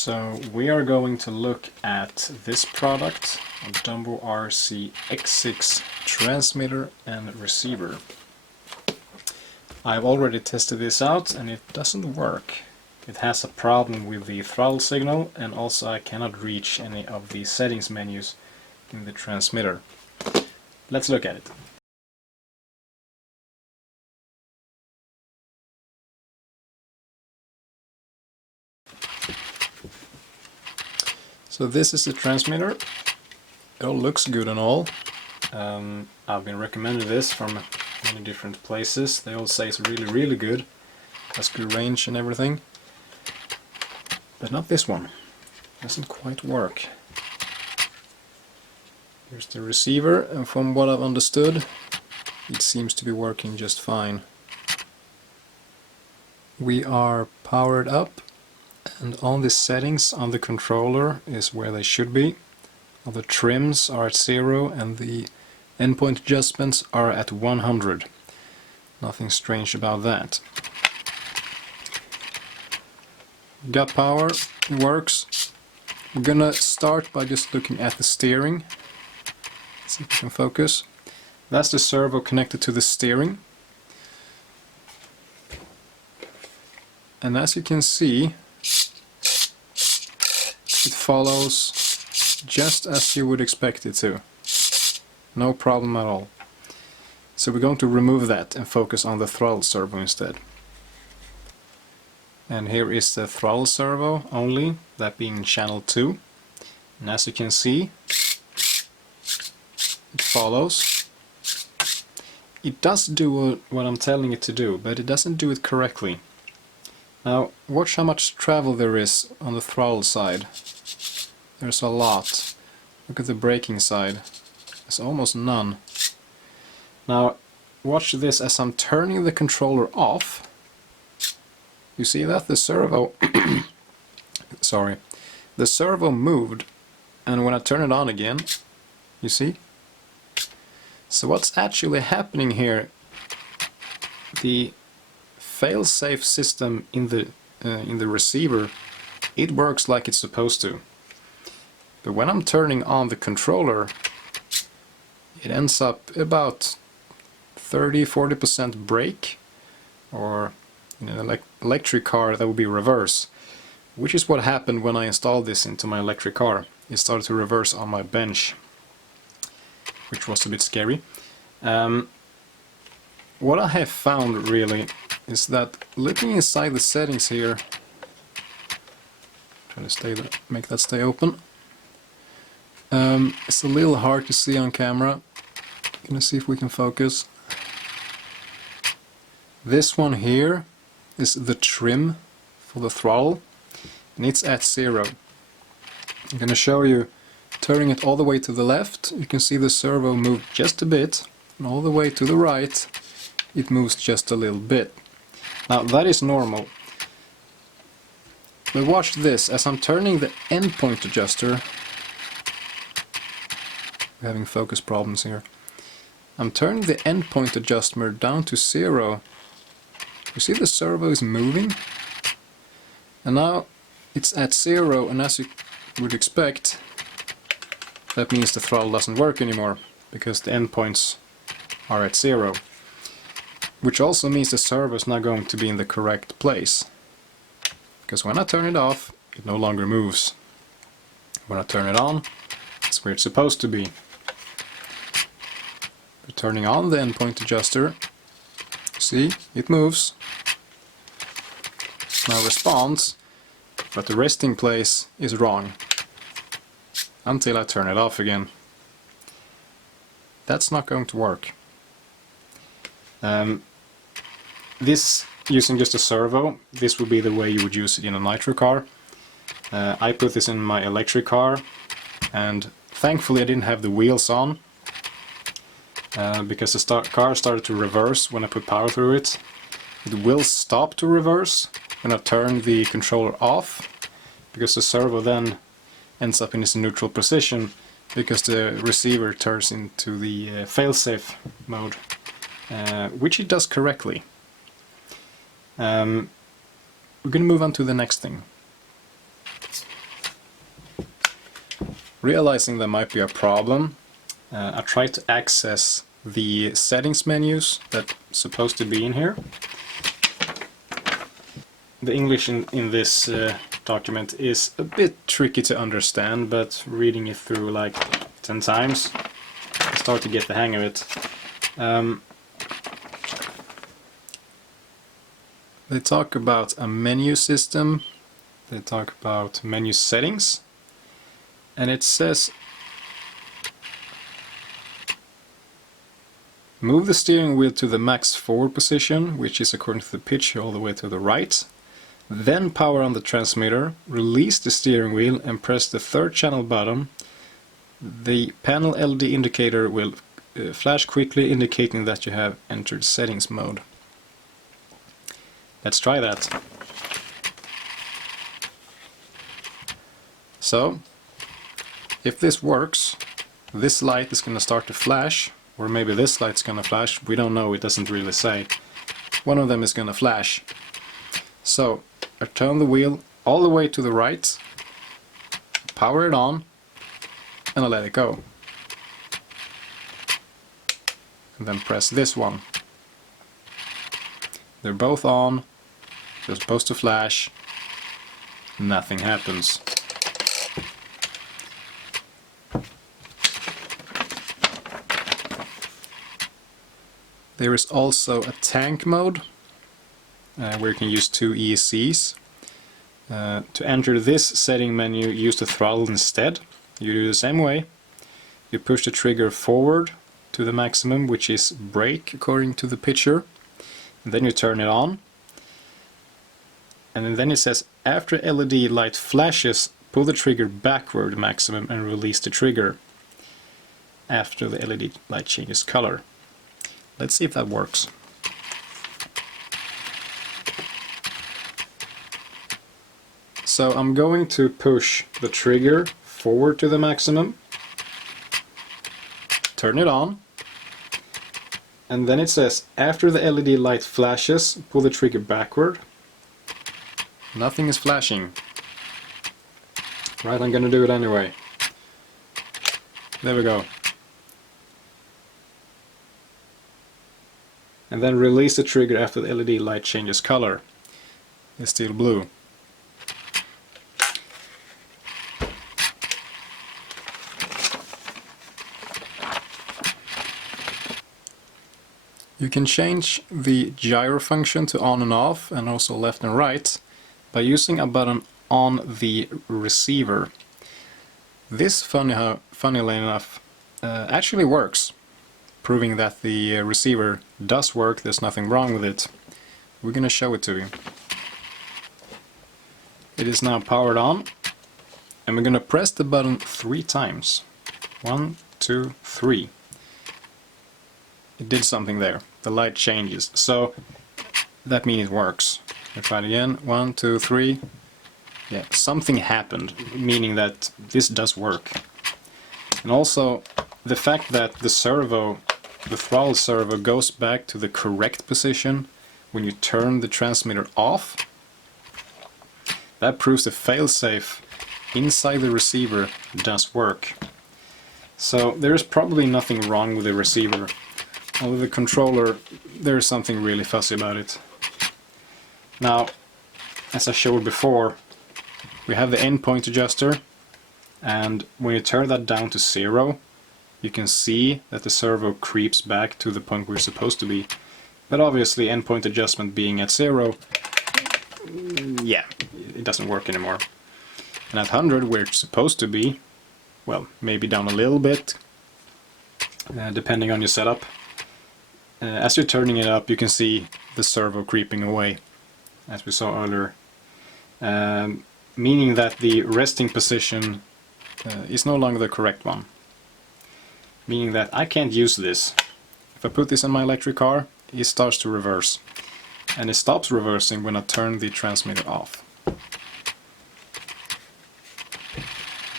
So we are going to look at this product, a Dumbo Rc X6 transmitter and receiver. I've already tested this out and it doesn't work. It has a problem with the throttle signal, and also I cannot reach any of the settings menus in the transmitter. Let's look at it. So this is the transmitter. It all looks good and all. I've been recommended this from many different places. They all say it's really good. Has good range and everything. But not this one. It doesn't quite work. Here's the receiver, and from what I've understood, it seems to be working just fine. We are powered up, and all the settings on the controller is where they should be. All the trims are at 0 and the endpoint adjustments are at 100. Nothing strange about that. Got power, it works. We're gonna start by just looking at the steering. See if we can focus. That's the servo connected to the steering. And as you can see, it follows just as you would expect it to. No problem at all. So we're going to remove that and focus on the throttle servo instead. And here is the throttle servo only, that being channel 2. And as you can see, it follows. It does do what I'm telling it to do, but it doesn't do it correctly. Now, watch how much travel there is on the throttle side. There's a lot. Look at the braking side. There's almost none. Now, watch this as I'm turning the controller off. You see that? The servo... sorry. The servo moved, and when I turn it on again, you see? So what's actually happening here, the fail-safe system in the receiver, it works like it's supposed to. But when I'm turning on the controller, it ends up about 30-40% brake, or in an electric car that would be reverse, which is what happened when I installed this into my electric car. It started to reverse on my bench, which was a bit scary. What I have found really is that looking inside the settings here, trying to make that stay open. It's a little hard to see on camera. Gonna see if we can focus. This one here is the trim for the throttle, and it's at 0. I'm gonna show you turning it all the way to the left. You can see the servo move just a bit, and all the way to the right it moves just a little bit. Now that is normal. But watch this, as I'm turning the endpoint adjuster, we're having focus problems here. I'm turning the endpoint adjuster down to 0. You see the servo is moving? And now it's at 0, and as you would expect, that means the throttle doesn't work anymore, because the endpoints are at 0. Which also means the servo is not going to be in the correct place. Because when I turn it off, it no longer moves. When I turn it on, it's where it's supposed to be. But turning on the endpoint adjuster, see, it moves. Now responds, but the resting place is wrong. Until I turn it off again. That's not going to work. This, using just a servo, this would be the way you would use it in a nitro car. I put this in my electric car, and thankfully I didn't have the wheels on, because the car started to reverse when I put power through it. It will stop to reverse when I turn the controller off, because the servo then ends up in its neutral position, because the receiver turns into the failsafe mode, which it does correctly. We're going to move on to the next thing. Realizing there might be a problem, I tried to access the settings menus that's supposed to be in here. The English in this document is a bit tricky to understand, but reading it through like 10 times, I start to get the hang of it. They talk about a menu system, they talk about menu settings, and it says move the steering wheel to the max forward position, which is according to the pitch all the way to the right. Then power on the transmitter, release the steering wheel and press the third channel button. The panel LED indicator will flash quickly, indicating that you have entered settings mode. Let's try that. So, if this works, this light is going to start to flash, or maybe this light's going to flash, we don't know, it doesn't really say. One of them is going to flash. So, I turn the wheel all the way to the right, power it on, and I let it go. And then press this one. They're both on, they're supposed to flash, nothing happens. There is also a tank mode, where you can use two ESCs. To enter this setting menu, use the throttle instead. You do the same way. You push the trigger forward to the maximum, which is brake according to the picture. And then you turn it on. And then it says, after LED light flashes, pull the trigger backward maximum and release the trigger after the LED light changes color. Let's see if that works. So I'm going to push the trigger forward to the maximum, turn it on, and then it says after the LED light flashes, pull the trigger backward. Nothing is flashing. Right, I'm gonna do it anyway. There we go. And then release the trigger after the LED light changes color. It's still blue. You can change the gyro function to on and off, and also left and right, by using a button on the receiver. This, funnily enough, actually works, proving that the receiver does work, there's nothing wrong with it. We're gonna show it to you. It is now powered on, and we're gonna press the button 3 times. 1, 2, 3. It did something there. The light changes. So that means it works. I'll try it again. 1, 2, 3. Yeah, something happened, meaning that this does work. And also the fact that the throttle servo goes back to the correct position when you turn the transmitter off, that proves the failsafe inside the receiver does work. So there is probably nothing wrong with the receiver. Although the controller, there is something really fuzzy about it. Now, as I showed before, we have the endpoint adjuster, and when you turn that down to 0, you can see that the servo creeps back to the point where it's supposed to be. But obviously, endpoint adjustment being at 0, yeah, it doesn't work anymore. And at 100, where it's supposed to be, well, maybe down a little bit, depending on your setup. As you're turning it up, you can see the servo creeping away, as we saw earlier, meaning that the resting position is no longer the correct one. Meaning that I can't use this. If I put this in my electric car, it starts to reverse. And it stops reversing when I turn the transmitter off.